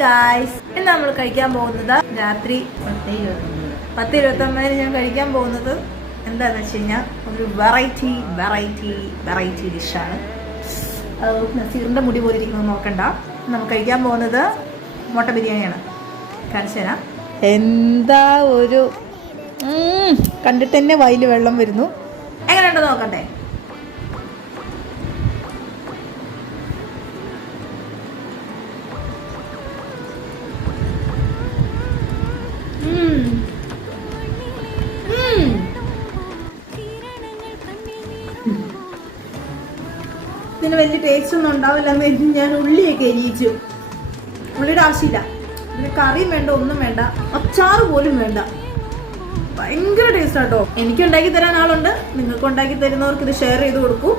Guys, ഇന്ന് നമ്മൾ കഴിക്കാൻ പോകുന്നത് രാത്രി 10:29 ഞാൻ കഴിക്കാൻ പോകുന്നത് എന്താണെന്ന് വെച്ച് കഴിഞ്ഞാൽ ഒരു വെറൈറ്റി ഡിഷാണ്. നസീറിൻ്റെ മുടി പോലെ ഇരിക്കുന്നത് നോക്കണ്ട. നമ്മൾ കഴിക്കാൻ പോകുന്നത് മുട്ട ബിരിയാണിയാണ്. കാണിച്ചു തരാം. എന്താ ഒരു കണ്ടിട്ട് തന്നെ വായിൽ വെള്ളം വരുന്നു. എങ്ങനെയുണ്ടോ നോക്കട്ടെ. ഇതിന് വലിയ ടേസ്റ്റ് ഒന്നും ഉണ്ടാവില്ല എന്ന് ഞാൻ ഉള്ളിയൊക്കെ എരിയിച്ചു. ഉള്ളിയുടെ ആവശ്യമില്ല. ഇതിന് കറിയും വേണ്ട, ഒന്നും വേണ്ട, അച്ചാറ് പോലും വേണ്ട. ഭയങ്കര ടേസ്റ്റ് ആട്ടോ. എനിക്ക് ഉണ്ടാക്കി തരാൻ ആളുണ്ട്. നിങ്ങൾക്ക് ഉണ്ടാക്കി തരുന്നവർക്ക് ഇത് ഷെയർ ചെയ്ത് കൊടുക്കൂ.